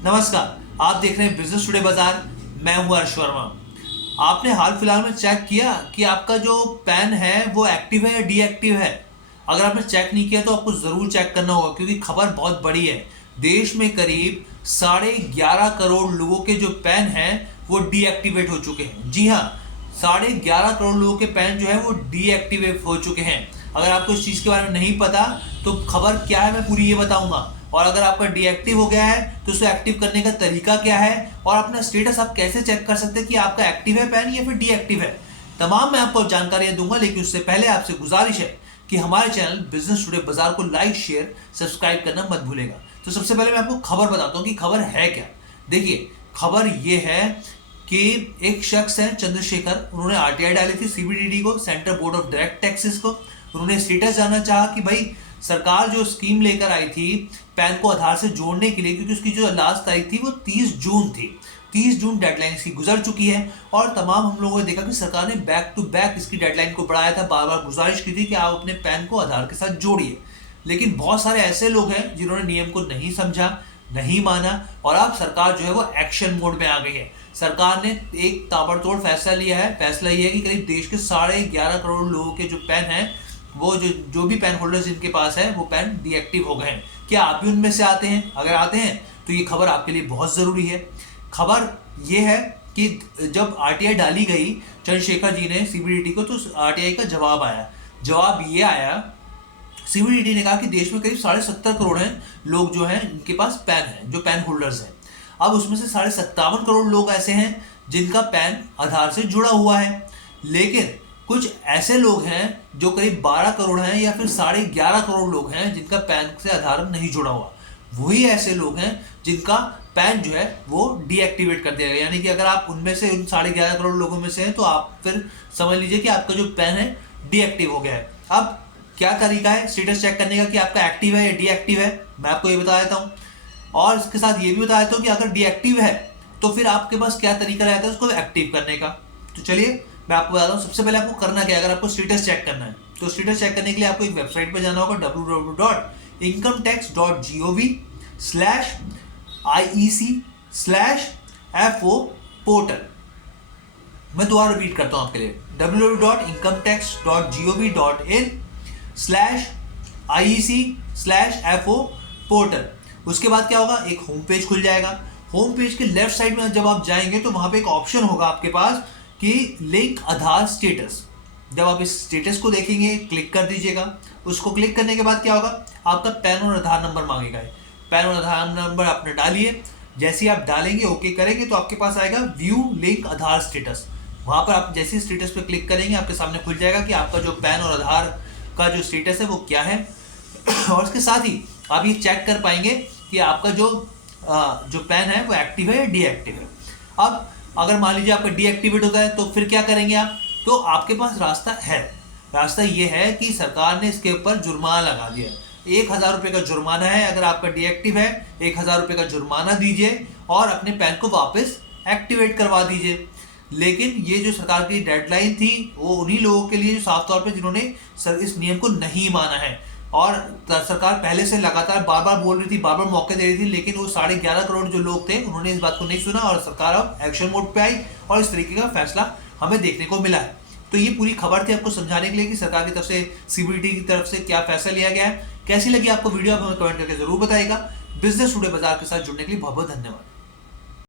नमस्कार, आप देख रहे हैं बिजनेस टुडे बाजार। मैं हूं हर्ष वर्मा। आपने हाल फिलहाल में चेक किया कि आपका जो पैन है वो एक्टिव है या डीएक्टिव है? अगर आपने चेक नहीं किया तो आपको जरूर चेक करना होगा, क्योंकि खबर बहुत बड़ी है। देश में करीब 11.5 करोड़ लोगों के जो पैन हैं वो डीएक्टिवेट हो चुके हैं। जी हाँ, 11.5 करोड़ लोगों के पैन जो है वो डीएक्टिवेट हो चुके हैं। अगर आपको इस चीज के बारे में नहीं पता तो खबर क्या है मैं पूरी ये बताऊंगा। और अगर आपका डीएक्टिव हो गया है तो उसे एक्टिव करने का तरीका क्या है, और अपना स्टेटस आप कैसे चेक कर सकते हैं कि आपका एक्टिव है पैन या फिर डीएक्टिव है, तमाम मैं आपको जानकारियां दूंगा। लेकिन उससे पहले आपसे गुजारिश है कि हमारे चैनल बिजनेस टुडे बाजार को लाइक, शेयर, सब्सक्राइब करना मत भूलेगा। तो सबसे पहले मैं आपको खबर बताता हूं कि खबर है क्या। देखिए, खबर यह है कि एक शख्स है चंद्रशेखर, उन्होंने आरटीआई डाली थी सीबीडीटी को, central board of direct taxes को। उन्होंने स्टेटस जानना चाहा कि भाई सरकार जो स्कीम लेकर आई थी पैन को आधार से जोड़ने के लिए, क्योंकि उसकी जो लास्ट तारीख थी वो 30 जून थी। 30 जून डेडलाइन इसकी गुजर चुकी है और तमाम हम लोगों ने देखा कि सरकार ने बैक टू बैक इसकी डेडलाइन को बढ़ाया था, बार बार गुजारिश की थी कि आप अपने पैन को आधार के साथ जोड़िए। लेकिन बहुत सारे ऐसे लोग हैं जिन्होंने नियम को नहीं समझा, नहीं माना, और अब सरकार जो है वो एक्शन मोड में आ गई है। सरकार ने एक ताबड़तोड़ फैसला लिया है। फैसला यह है कि करीब देश के 11.5 करोड़ लोगों के जो पैन हैं, वो जो भी पैन होल्डर्स जिनके पास है वो पैन डीएक्टिव हो गए हैं। क्या आप भी उनमें से आते हैं? अगर आते हैं तो ये खबर आपके लिए बहुत जरूरी है। खबर ये है कि जब आरटीआई डाली गई चंद्रशेखर जी ने सीबीडीटी को, तो आरटीआई का जवाब आया। जवाब ये आया, सीबीडीटी ने कहा कि देश में करीब 70.5 करोड़ हैं लोग जो हैं इनके पास पैन है, जो पैन होल्डर्स हैं। अब उसमें से 57.5 करोड़ लोग ऐसे हैं जिनका पैन आधार से जुड़ा हुआ है। लेकिन कुछ ऐसे लोग हैं जो करीब 12 करोड़ हैं या फिर 11.5 करोड़ लोग हैं जिनका पैन से आधार नहीं जुड़ा हुआ। वही ऐसे लोग हैं जिनका पैन जो है वो डीएक्टिवेट कर दिया गया। यानी कि अगर आप उनमें से उन 11.5 करोड़ लोगों में से हैं तो आप फिर समझ लीजिए कि आपका जो पैन है डीएक्टिव हो गया है। अब क्या तरीका है स्टेटस चेक करने का कि आपका एक्टिव है या डीएक्टिव है, मैं आपको ये बता देता हूँ। और इसके साथ ये भी बता देता हूँ कि अगर डीएक्टिव है तो फिर आपके पास क्या तरीका रहता है उसको एक्टिव करने का। तो चलिए मैं आपको बताता हूँ। सबसे पहले आपको करना क्या है, अगर आपको स्टेटस चेक करना है तो स्टेटस चेक करने के लिए आपको एक वेबसाइट पर जाना होगा, www.incometax.gov/iec/fo पोर्टल। मैं दोबारा रिपीट करता हूँ आपके लिए, www.incometax.gov.in/iec/fo पोर्टल। उसके बाद क्या होगा, एक होम पेज खुल जाएगा। होम पेज के लेफ्ट साइड में जब आप जाएंगे तो वहां पे एक ऑप्शन होगा आपके पास कि लिंक आधार स्टेटस। जब आप इस स्टेटस को देखेंगे क्लिक कर दीजिएगा। उसको क्लिक करने के बाद क्या होगा, आपका पैन और आधार नंबर मांगेगा। पैन और आधार नंबर आपने डालिए। जैसे ही आप डालेंगे, ओके करेंगे, तो आपके पास आएगा व्यू लिंक आधार स्टेटस। वहां पर आप जैसे स्टेटस पे क्लिक करेंगे आपके सामने खुल जाएगा कि आपका जो पैन और आधार का जो स्टेटस है वो क्या है। और इसके साथ ही आप ये चेक कर पाएंगे कि आपका जो पैन है वो एक्टिव है या डीएक्टिव है। अब अगर मान लीजिए आपका डीएक्टिवेट होता है तो फिर क्या करेंगे आप, तो आपके पास रास्ता है। रास्ता ये है कि सरकार ने इसके ऊपर जुर्माना लगा दिया है। 1,000 रुपये का जुर्माना है। अगर आपका डीएक्टिव है 1,000 रुपये का जुर्माना दीजिए और अपने पैन को वापस एक्टिवेट करवा दीजिए। लेकिन ये जो सरकार की डेडलाइन थी वो उन्हीं लोगों के लिए जो साफ तौर पे जिन्होंने इस नियम को नहीं माना है। और सरकार पहले से लगातार बार बार बोल रही थी, बार बार मौके दे रही थी, लेकिन वो 11.5 करोड़ जो लोग थे उन्होंने इस बात को नहीं सुना और सरकार अब एक्शन मोड पे आई और इस तरीके का फैसला हमें देखने को मिला है। तो ये पूरी खबर थी आपको समझाने के लिए कि सरकार की तरफ से, सीबीडीटी की तरफ से क्या फैसला लिया गया है। कैसी लगी आपको वीडियो, आप हमें कमेंट करके जरूर बताइएगा। बिजनेस टुडे बाजार के साथ जुड़ने के लिए बहुत बहुत धन्यवाद।